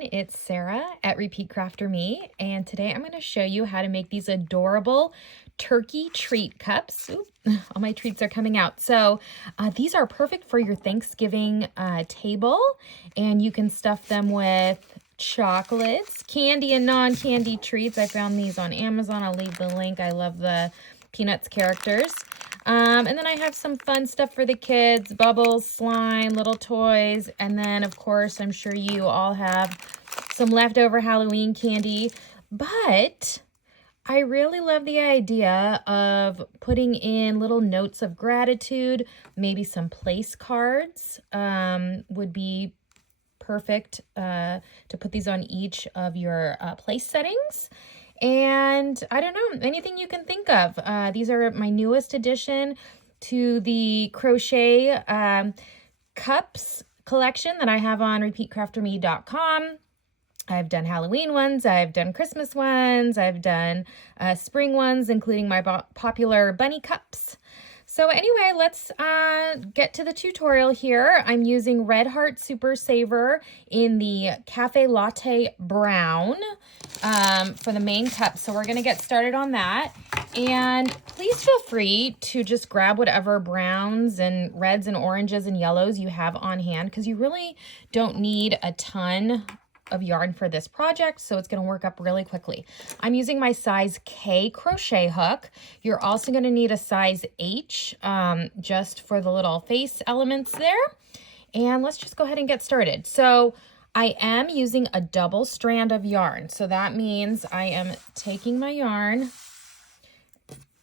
everyone, it's Sarah at Repeat Crafter Me, and today I'm going to show you how to make these adorable turkey treat cups. Oop, all my treats are coming out. So these are perfect for your Thanksgiving table, and you can stuff them with chocolates, candy and non-candy treats. I found these on Amazon. I'll leave the link. I love the Peanuts characters. And then I have some fun stuff for the kids, bubbles, slime, little toys, and then of course I'm sure you all have some leftover Halloween candy, but I really love the idea of putting in little notes of gratitude. Maybe some place cards would be perfect to put these on each of your place settings. And I don't know, anything you can think of. These are my newest addition to the crochet cups collection that I have on repeatcrafterme.com. I've done Halloween ones, I've done Christmas ones, I've done spring ones, including my popular bunny cups. So anyway, let's get to the tutorial here. I'm using Red Heart Super Saver in the Café Latte Brown for the main cup. So we're gonna get started on that. And please feel free to just grab whatever browns and reds and oranges and yellows you have on hand, because you really don't need a ton of yarn for this project, so it's going to work up really quickly. I'm using my size K crochet hook. You're also going to need a size H just for the little face elements there. And let's just go ahead and get started. So I am using a double strand of yarn. So that means I am taking my yarn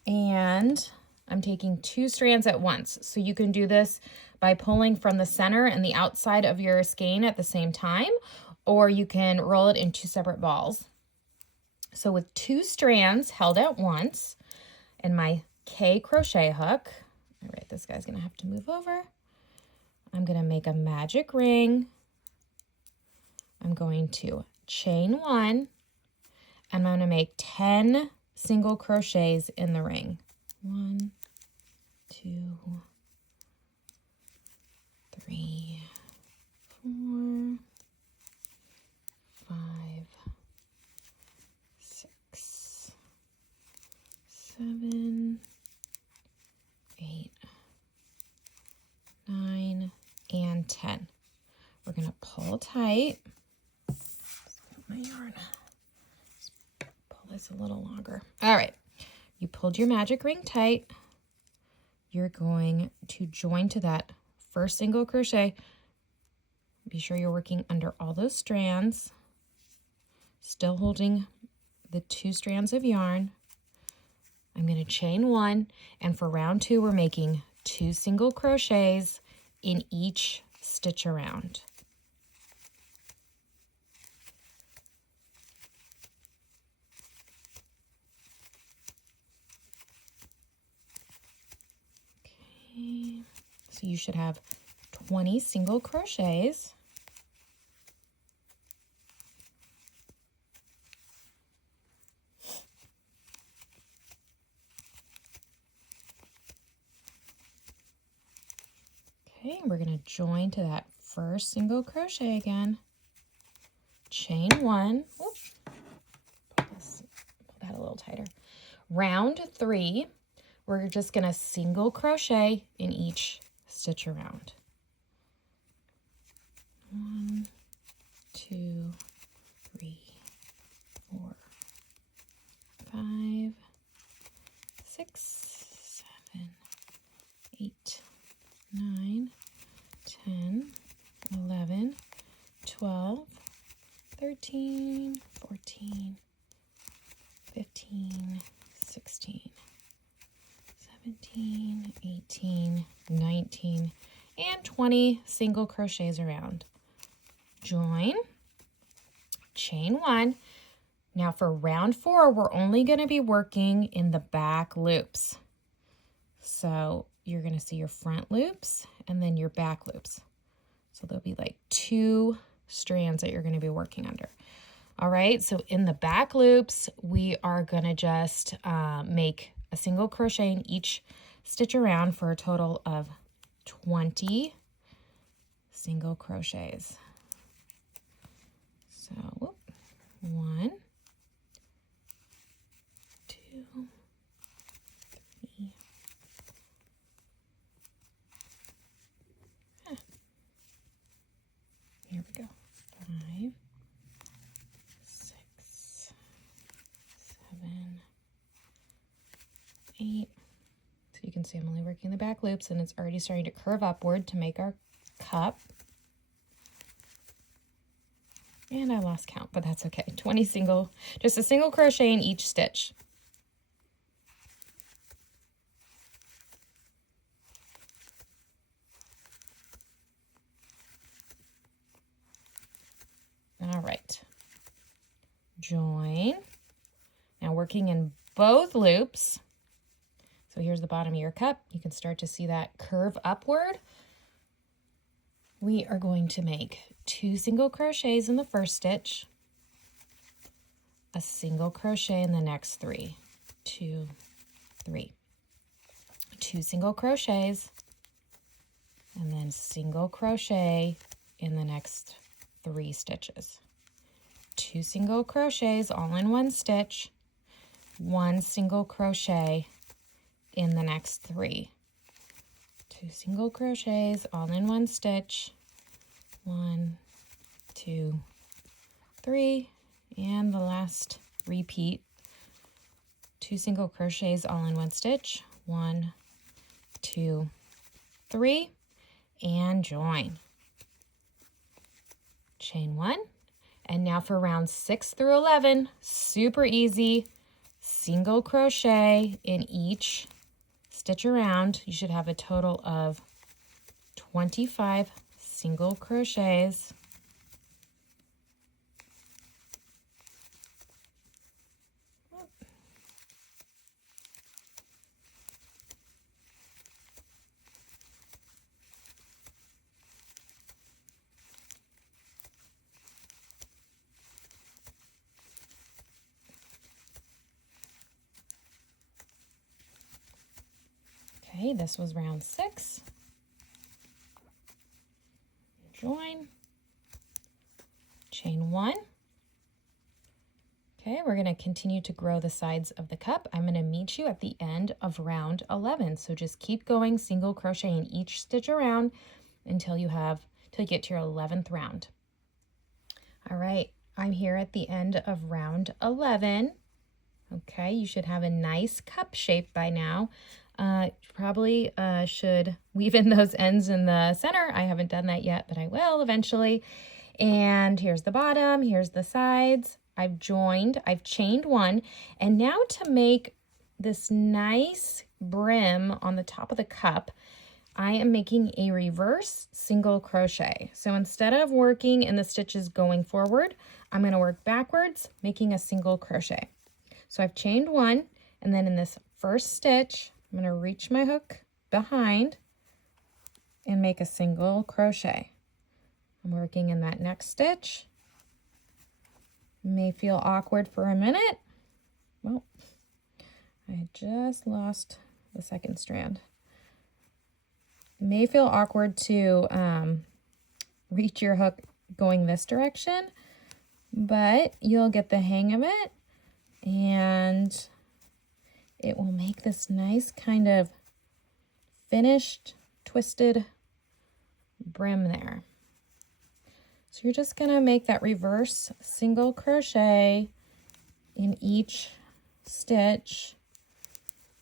and I'm taking 2 strands at once. So you can do this by pulling from the center and the outside of your skein at the same time, or you can roll it in 2 separate balls. So with 2 strands held at once and my K crochet hook, all right, this guy's gonna have to move over. I'm gonna make a magic ring. I'm going to chain 1 and I'm gonna make 10 single crochets in the ring. 1, 2, 3, 4, 5, 6, 7, 8, 9, and 10. We're going to pull tight. My yarn. Pull this a little longer. All right. You pulled your magic ring tight. You're going to join to that first single crochet. Be sure you're working under all those strands. Still holding the 2 strands of yarn. I'm going to chain 1, and for round 2 we're making 2 single crochets in each stitch around. Okay, so you should have 20 single crochets. Okay, we're going to join to that first single crochet again. Chain 1. Oops. Pull that a little tighter. Round 3, we're just going to single crochet in each stitch around. 1, 2, 3, 4, 5, 6, 7, 8, 9, 10, 11, 12, 13, 14, 15, 16, 17, 18, 19, and 20 single crochets around. Join, chain 1. Now for round 4, we're only going to be working in the back loops. So you're going to see your front loops and then your back loops. So there'll be like 2 strands that you're going to be working under. All right, so in the back loops, we are going to just make a single crochet in each stitch around for a total of 20 single crochets. So 5, 6, 7, 8. So you can see I'm only working the back loops, and it's already starting to curve upward to make our cup. And I lost count, but that's okay. 20 single, just a single crochet in each stitch. All right. Join. Now working in both loops. So here's the bottom of your cup. You can start to see that curve upward. We are going to make 2 single crochets in the first stitch, a single crochet in the next 3, 2, 3, 2 single crochets, and then single crochet in the next 3 stitches, 2 single crochets all in one stitch, 1 single crochet in the next 3, 2 single crochets all in one stitch, 1, 2, 3, and the last repeat, 2 single crochets all in one stitch, 1, 2, 3, and join. Chain 1, and now for rounds 6 through 11, super easy, single crochet in each stitch around. You should have a total of 25 single crochets. Okay, this was round 6. Join, chain 1. Okay, we're going to continue to grow the sides of the cup. I'm going to meet you at the end of round 11. So just keep going, single crochet in each stitch around until you get to your 11th round. All right, I'm here at the end of round 11. Okay, you should have a nice cup shape by now. Probably should weave in those ends in the center. I haven't done that yet, but I will eventually. And here's the bottom, here's the sides. I've chained 1. And now to make this nice brim on the top of the cup, I am making a reverse single crochet. So instead of working in the stitches going forward, I'm going to work backwards, making a single crochet. So I've chained 1, and then in this first stitch, I'm going to reach my hook behind and make a single crochet. I'm working in that next stitch. It may feel awkward for a minute. Well, I just lost the second strand. It may feel awkward to reach your hook going this direction, but you'll get the hang of it, and it will make this nice kind of finished twisted brim there. So you're just going to make that reverse single crochet in each stitch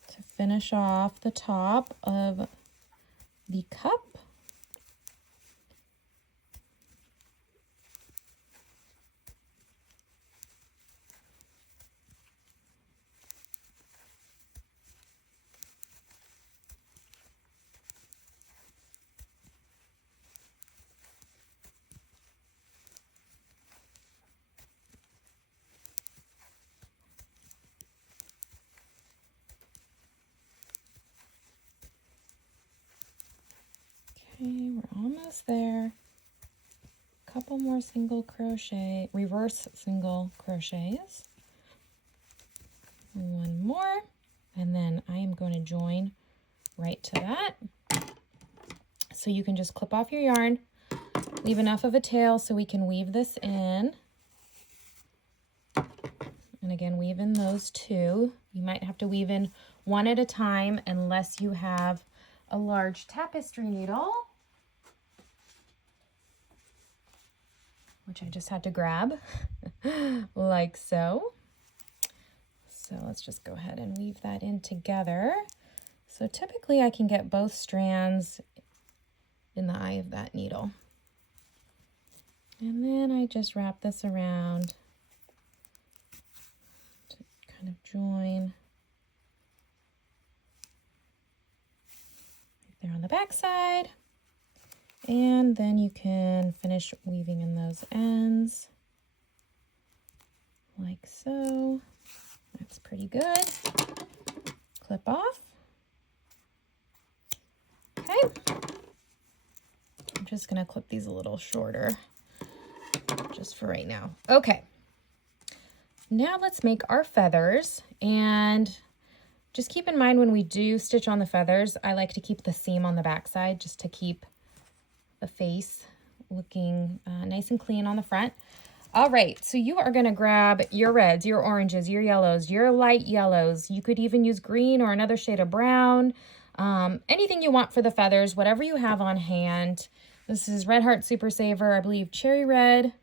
to finish off the top of the cup. Okay, we're almost there. A couple more reverse single crochets. One more, and then I am going to join right to that. So you can just clip off your yarn, leave enough of a tail so we can weave this in. And again, weave in those 2. You might have to weave in 1 at a time unless you have a large tapestry needle. which I just had to grab like so. So let's just go ahead and weave that in together. So typically I can get both strands in the eye of that needle. And then I just wrap this around to kind of join right there on the back side. And then you can finish weaving in those ends like so. That's pretty good. Clip off. Okay. I'm just going to clip these a little shorter just for right now. Okay. Now let's make our feathers, and just keep in mind when we do stitch on the feathers, I like to keep the seam on the back side just to keep the face looking nice and clean on the front. All right, so you are going to grab your reds, your oranges, your yellows, your light yellows. You could even use green or another shade of brown. Anything you want for the feathers, whatever you have on hand. This is Red Heart Super Saver, I believe cherry red.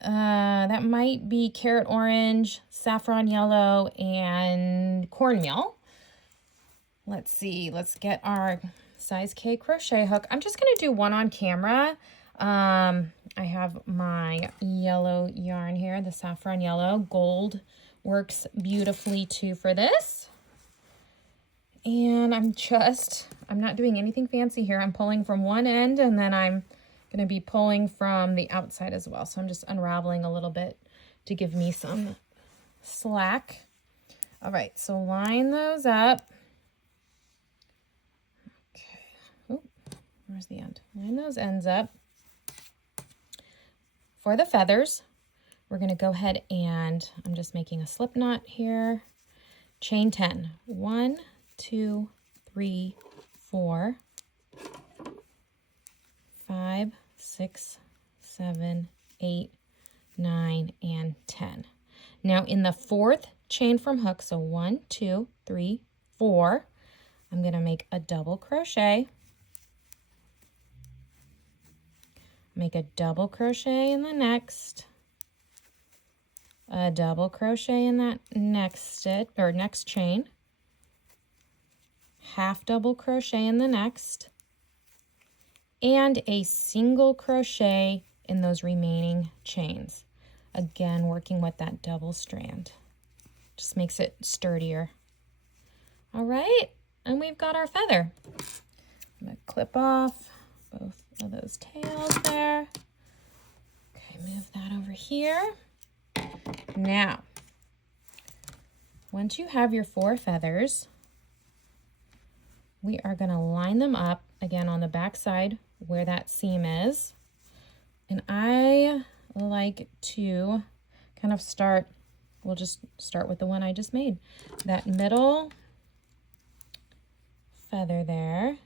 That might be carrot orange, saffron yellow, and cornmeal. Let's see, let's get our size K crochet hook. I'm just going to do one on camera. I have my yellow yarn here, the saffron yellow. Gold works beautifully too for this. And I'm not doing anything fancy here. I'm pulling from one end, and then I'm going to be pulling from the outside as well. So I'm just unraveling a little bit to give me some slack. All right, so line those up. Okay. Oh, where's the end? Line those ends up. For the feathers, we're going to go ahead and I'm just making a slip knot here. Chain 10. 1, 2, 3, 4, 5, 6, 7, 8, 9, and 10. Now in the fourth chain from hook, so 1, 2, 3, 4, I'm going to make a double crochet. Make a double crochet in the next, a double crochet in that next stitch or next chain, half double crochet in the next, and a single crochet in those remaining chains. Again, working with that double strand. Just makes it sturdier. All right, and we've got our feather. I'm going to clip off both of those tails there. Okay, move that over here. Now, once you have your 4 feathers, we are going to line them up again on the back side where that seam is. And I like to kind of start, we'll just start with the one I just made. That middle feather there.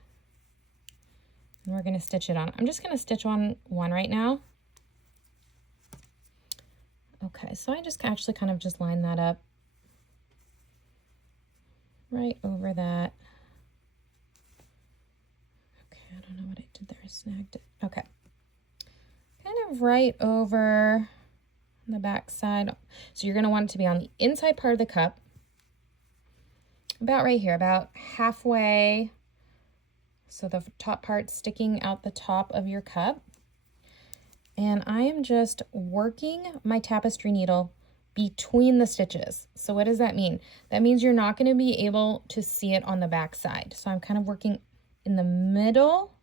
And we're going to stitch it on. I'm just going to stitch on one right now. Okay, so I just actually kind of just line that up right over that. Okay, I don't know what I did there. I snagged it. Okay. Kind of right over the back side. So you're going to want it to be on the inside part of the cup. About right here, about halfway. So the top part sticking out the top of your cup. And I am just working my tapestry needle between the stitches. So what does that mean? That means you're not going to be able to see it on the back side. So I'm kind of working in the middle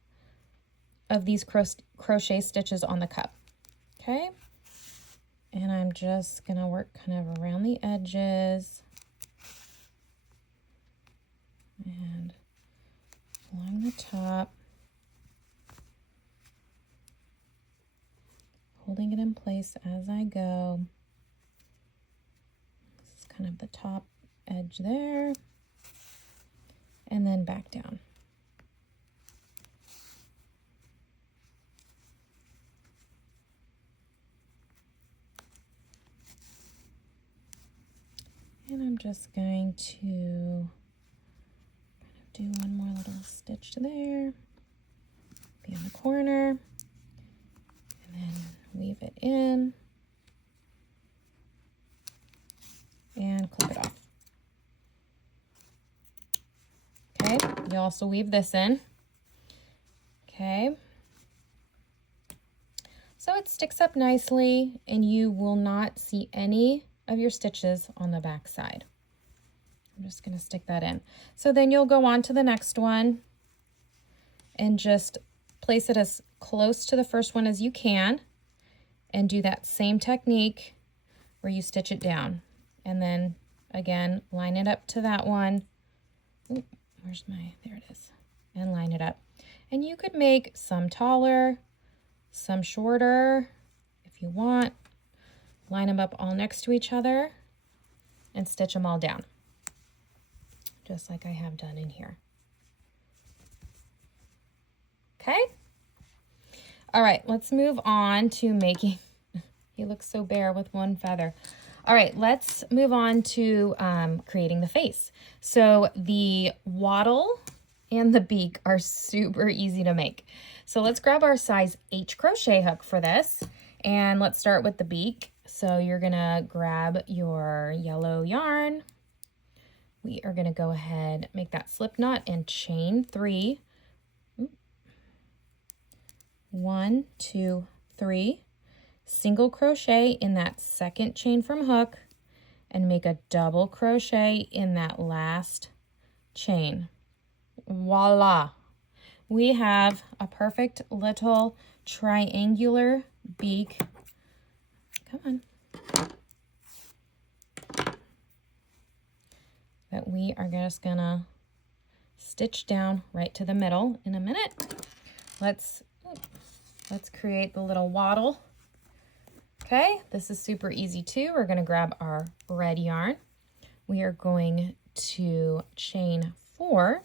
of these crochet stitches on the cup. Okay? And I'm just going to work kind of around the edges and along the top, holding it in place as I go. This is kind of the top edge there, and then back down. And I'm just going to do one more little stitch there, be in the corner, and And weave it in and clip it off. Okay, you also weave this in. Okay. So it sticks up nicely and you will not see any of your stitches on the back side. I'm just going to stick that in. So then you'll go on to the next one and just place it as close to the first one as you can and do that same technique where you stitch it down. And then again, line it up to that one. Ooh, there it is. And line it up. And you could make some taller, some shorter if you want. Line them up all next to each other and stitch them all down, just like I have done in here. Okay. All right, let's move on to making, he looks so bare with one feather. All right, let's move on to creating the face. So the wattle and the beak are super easy to make. So let's grab our size H crochet hook for this, and let's start with the beak. So you're gonna grab your yellow yarn. We are gonna go ahead, make that slip knot and chain 3. 1, 2, 3. Single crochet in that second chain from hook and make a double crochet in that last chain. Voila! We have a perfect little triangular beak. Come on. That we are just gonna stitch down right to the middle in a minute. Let's create the little wattle. Okay, this is super easy too. We're gonna grab our red yarn. We are going to chain 4.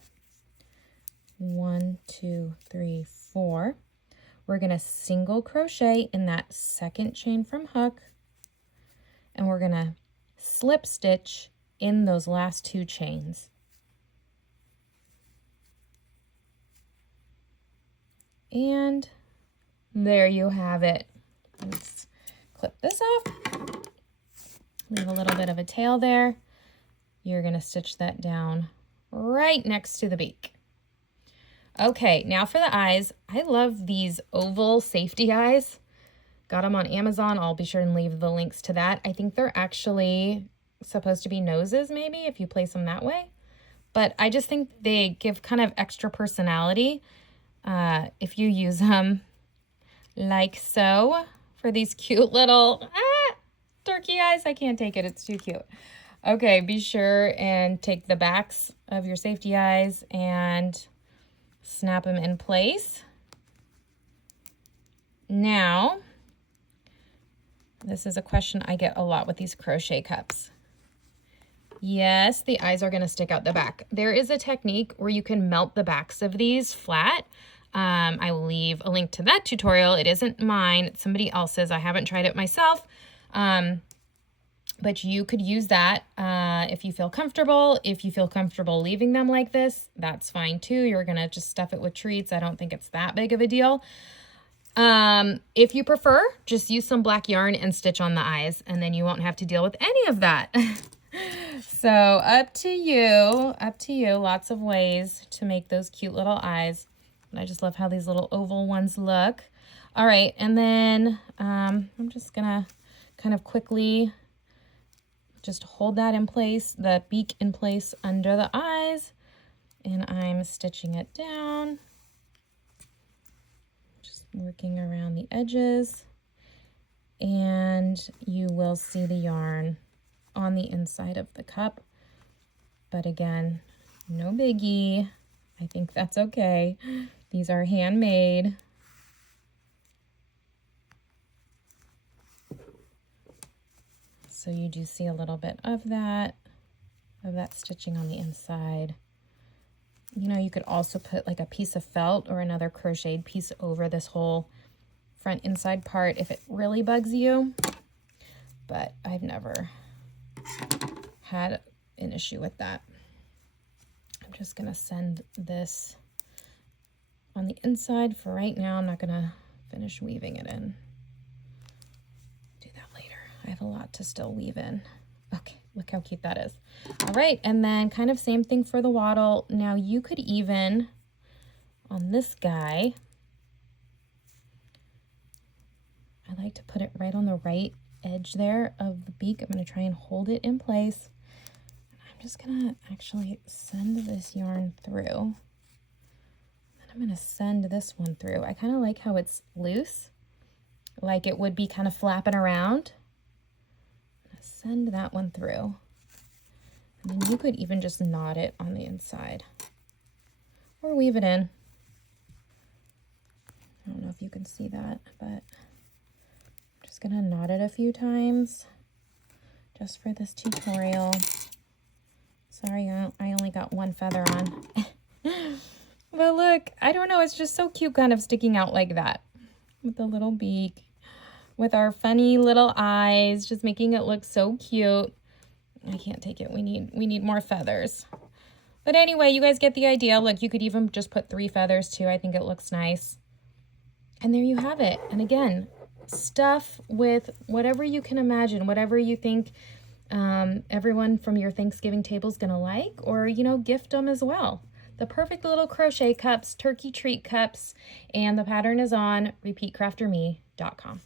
1, 2, 3, 4. We're gonna single crochet in that second chain from hook, and we're gonna slip stitch in those last 2 chains. And there you have it. Let's clip this off. Leave a little bit of a tail there. You're gonna stitch that down right next to the beak. Okay, now for the eyes. I love these oval safety eyes. Got them on Amazon. I'll be sure and leave the links to that. I think they're actually supposed to be noses maybe if you place them that way. But I just think they give kind of extra personality if you use them like so for these cute little turkey eyes. I can't take it. It's too cute. Okay, be sure and take the backs of your safety eyes and snap them in place. Now, this is a question I get a lot with these crochet cups. Yes, the eyes are going to stick out the back. There is a technique where you can melt the backs of these flat. I will leave a link to that tutorial. It isn't mine, it's somebody else's. I haven't tried it myself. But you could use that if you feel comfortable. If you feel comfortable leaving them like this, that's fine too. You're going to just stuff it with treats. I don't think it's that big of a deal. If you prefer, just use some black yarn and stitch on the eyes, and then you won't have to deal with any of that. So up to you, lots of ways to make those cute little eyes. I just love how these little oval ones look. All right, and then I'm just gonna kind of quickly just hold that in place, the beak in place under the eyes, and I'm stitching it down. Just working around the edges, and you will see the yarn on the inside of the cup. But again, no biggie. I think that's okay. These are handmade. So you do see a little bit of that stitching on the inside. You know, you could also put like a piece of felt or another crocheted piece over this whole front inside part if it really bugs you. But I've never had an issue with that. I'm just gonna send this on the inside for right now. I'm not gonna finish weaving it in. I have a lot to still weave in. Okay, look how cute that is. All right, and then kind of same thing for the wattle. Now you could even, on this guy, I like to put it right on the right edge there of the beak. I'm going to try and hold it in place. I'm just going to actually send this yarn through. And I'm going to send this one through. I kind of like how it's loose, like it would be kind of flapping around. I'm going to send that one through. And then you could even just knot it on the inside or weave it in. I don't know if you can see that, but I'm just going to knot it a few times just for this tutorial. Sorry, I only got one feather on. But look, I don't know, it's just so cute kind of sticking out like that with the little beak, with our funny little eyes, just making it look so cute. I can't take it. We need more feathers. But anyway, you guys get the idea. Look, you could even just put 3 feathers too. I think it looks nice. And there you have it. And again, stuff with whatever you can imagine, whatever you think everyone from your Thanksgiving table is going to like, or, you know, gift them as well. The perfect little crochet cups, turkey treat cups, and the pattern is on repeatcrafterme.com.